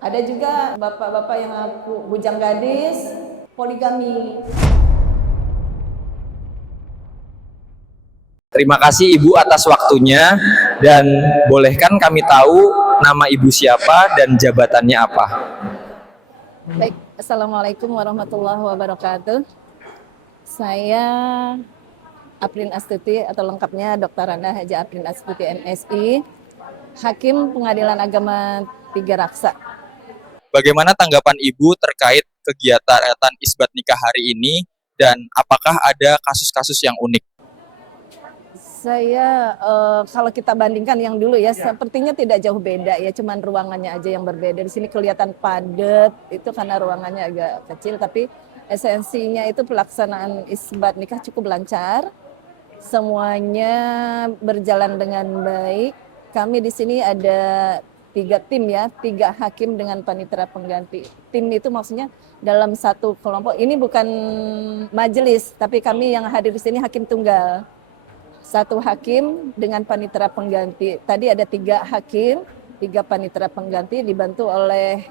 Ada juga bapak-bapak yang bujang gadis, poligami. Terima kasih Ibu atas waktunya dan bolehkan kami tahu nama Ibu siapa dan jabatannya apa? Baik, Assalamualaikum warahmatullahi wabarakatuh. Saya Aprin Astuti atau lengkapnya Dr. Randa Haji Aprin Astuti MSI, Hakim Pengadilan Agama Tiga Raksa. Bagaimana tanggapan Ibu terkait kegiatan isbat nikah hari ini dan apakah ada kasus-kasus yang unik? Saya kalau kita bandingkan yang dulu ya, sepertinya tidak jauh beda ya, cuman ruangannya aja yang berbeda. Di sini kelihatan padat, itu karena ruangannya agak kecil, tapi esensinya itu pelaksanaan isbat nikah cukup lancar. Semuanya berjalan dengan baik. Kami di sini ada 3 tim ya, 3 hakim dengan panitera pengganti. Tim itu maksudnya dalam satu kelompok. Ini bukan majelis, tapi kami yang hadir di sini hakim tunggal. 1 hakim dengan panitera pengganti. Tadi ada 3 hakim, 3 panitera pengganti dibantu oleh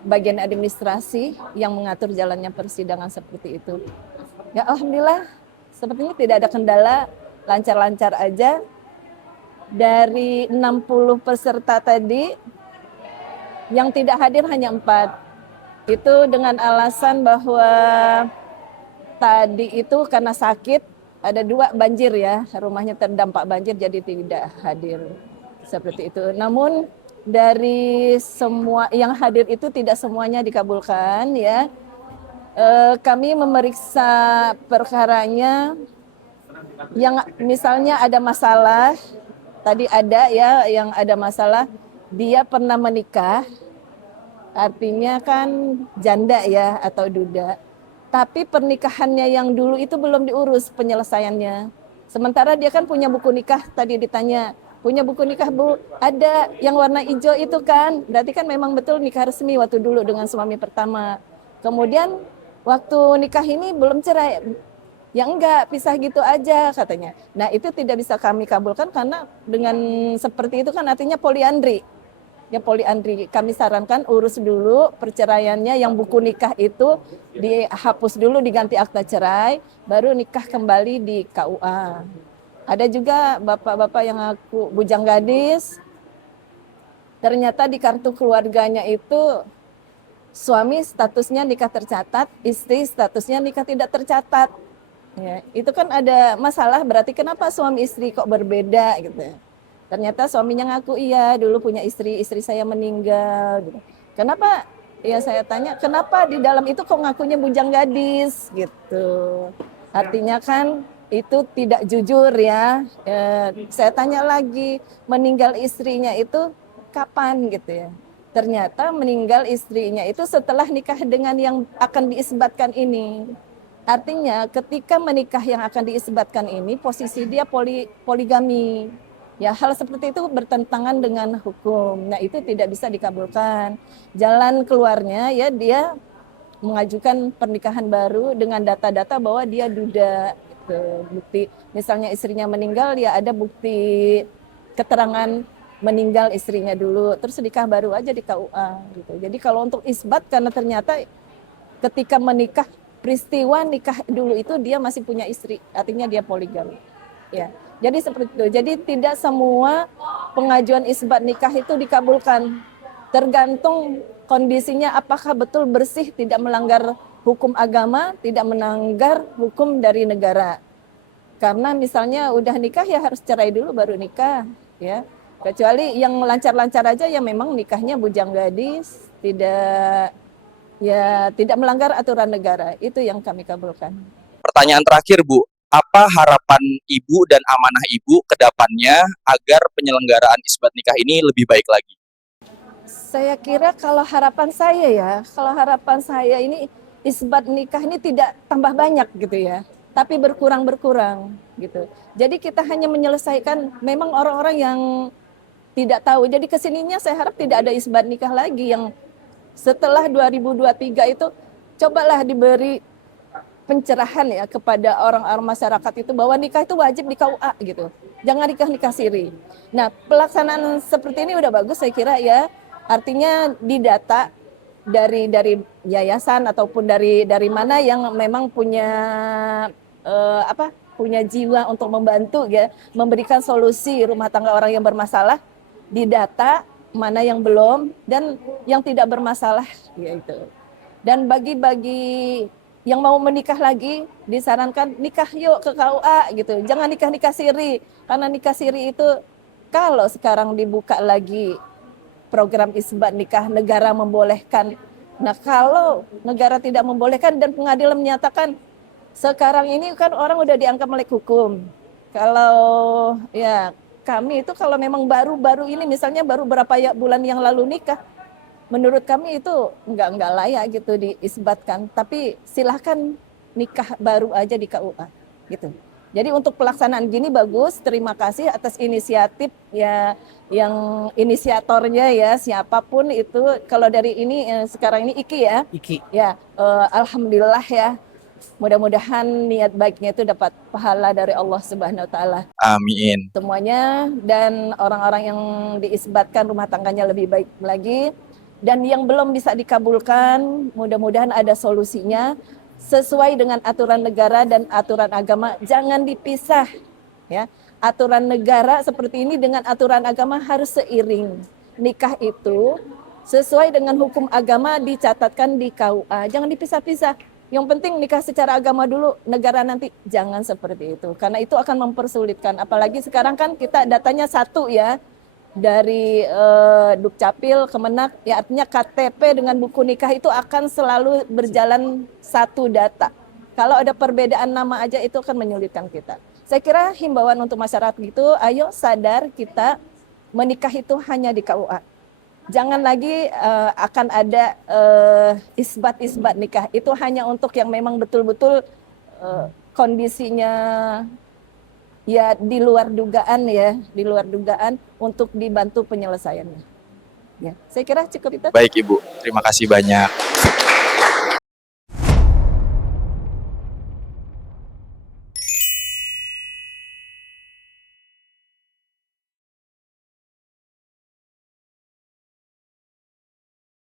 bagian administrasi yang mengatur jalannya persidangan seperti itu. Ya alhamdulillah, sepertinya tidak ada kendala, lancar-lancar aja. Dari 60 peserta tadi, yang tidak hadir hanya 4. Itu dengan alasan bahwa tadi itu karena sakit, ada 2 banjir ya, rumahnya terdampak banjir jadi tidak hadir seperti itu. Namun dari semua yang hadir itu tidak semuanya dikabulkan ya. Kami memeriksa perkaranya, yang misalnya ada masalah, tadi ada ya yang ada masalah, dia pernah menikah, artinya kan janda ya atau duda. Tapi pernikahannya yang dulu itu belum diurus penyelesaiannya. Sementara dia kan punya buku nikah, tadi ditanya, punya buku nikah Bu? Ada yang warna hijau itu kan, berarti kan memang betul nikah resmi waktu dulu dengan suami pertama. Kemudian waktu nikah ini belum cerai, ya enggak, pisah gitu aja katanya. Nah itu tidak bisa kami kabulkan karena dengan seperti itu kan artinya poliandri. Ya poliandri, kami sarankan urus dulu perceraiannya, yang buku nikah itu dihapus dulu, diganti akta cerai, baru nikah kembali di KUA. Ada juga bapak-bapak yang aku bujang gadis, ternyata di kartu keluarganya itu suami statusnya nikah tercatat, istri statusnya nikah tidak tercatat. Ya, itu kan ada masalah, berarti kenapa suami istri kok berbeda gitu. Ternyata suaminya ngaku iya dulu punya istri, istri saya meninggal gitu. Kenapa? Ya saya tanya, kenapa di dalam itu kok ngakunya bujang gadis gitu. Artinya kan itu tidak jujur ya. Saya tanya lagi, meninggal istrinya itu kapan gitu ya. Ternyata meninggal istrinya itu setelah nikah dengan yang akan diisbatkan ini. Artinya ketika menikah yang akan diisbatkan ini posisi dia poligami. Ya, hal seperti itu bertentangan dengan hukum. Nah, itu tidak bisa dikabulkan. Jalan keluarnya ya dia mengajukan pernikahan baru dengan data-data bahwa dia duda. Gitu. Bukti misalnya istrinya meninggal, ya ada bukti keterangan meninggal istrinya dulu, terus nikah baru aja di KUA gitu. Jadi kalau untuk isbat, karena ternyata ketika menikah, peristiwa nikah dulu itu dia masih punya istri, artinya dia poligami. Ya, jadi seperti itu. Jadi tidak semua pengajuan isbat nikah itu dikabulkan. Tergantung kondisinya, apakah betul bersih, tidak melanggar hukum agama, tidak melanggar hukum dari negara. Karena misalnya udah nikah ya harus cerai dulu baru nikah, ya. Kecuali yang lancar-lancar aja ya memang nikahnya bujang gadis, tidak melanggar aturan negara. Itu yang kami kabulkan. Pertanyaan terakhir Bu, apa harapan Ibu dan amanah Ibu ke depannya agar penyelenggaraan isbat nikah ini lebih baik lagi? Saya kira kalau harapan saya ini isbat nikah ini tidak tambah banyak gitu ya, tapi berkurang-berkurang gitu. Jadi kita hanya menyelesaikan memang orang-orang yang tidak tahu. Jadi kesininya saya harap tidak ada isbat nikah lagi, yang setelah 2023 itu cobalah diberi pencerahan ya kepada orang-orang masyarakat itu bahwa nikah itu wajib di KUA gitu. Jangan nikah-nikah siri. Nah, pelaksanaan seperti ini udah bagus saya kira ya. Artinya didata dari yayasan ataupun dari mana yang memang punya punya jiwa untuk membantu ya, memberikan solusi rumah tangga orang yang bermasalah, didata mana yang belum dan yang tidak bermasalah yaitu. Dan bagi yang mau menikah lagi disarankan nikah yuk ke KUA gitu. Jangan nikah siri, karena nikah siri itu kalau sekarang dibuka lagi program isbat nikah, negara membolehkan. Nah, kalau negara tidak membolehkan dan pengadilan menyatakan sekarang ini kan orang udah dianggap melek hukum. Kalau ya kami itu kalau memang baru-baru ini misalnya baru berapa bulan yang lalu nikah, menurut kami itu nggak layak gitu diisbatkan. Tapi silahkan nikah baru aja di KUA gitu. Jadi untuk pelaksanaan gini bagus, terima kasih atas inisiatif ya yang inisiatornya ya siapapun itu. Kalau dari ini sekarang ini Iki ya. Iki. Ya, alhamdulillah ya. Mudah-mudahan niat baiknya itu dapat pahala dari Allah Subhanahu wa taala. Amin. Semuanya dan orang-orang yang diisbatkan rumah tangganya lebih baik lagi dan yang belum bisa dikabulkan mudah-mudahan ada solusinya sesuai dengan aturan negara dan aturan agama, jangan dipisah ya. Aturan negara seperti ini dengan aturan agama harus seiring. Nikah itu sesuai dengan hukum agama dicatatkan di KUA, jangan dipisah-pisah. Yang penting nikah secara agama dulu, negara nanti, jangan seperti itu. Karena itu akan mempersulitkan, apalagi sekarang kan kita datanya satu ya, dari Dukcapil, Kemenak, ya artinya KTP dengan buku nikah itu akan selalu berjalan satu data. Kalau ada perbedaan nama aja itu akan menyulitkan kita. Saya kira himbauan untuk masyarakat gitu, ayo sadar kita menikah itu hanya di KUA. Jangan lagi akan ada isbat-isbat nikah. Itu hanya untuk yang memang betul-betul kondisinya ya di luar dugaan untuk dibantu penyelesaiannya. Ya, saya kira cukup itu. Baik Ibu, terima kasih banyak.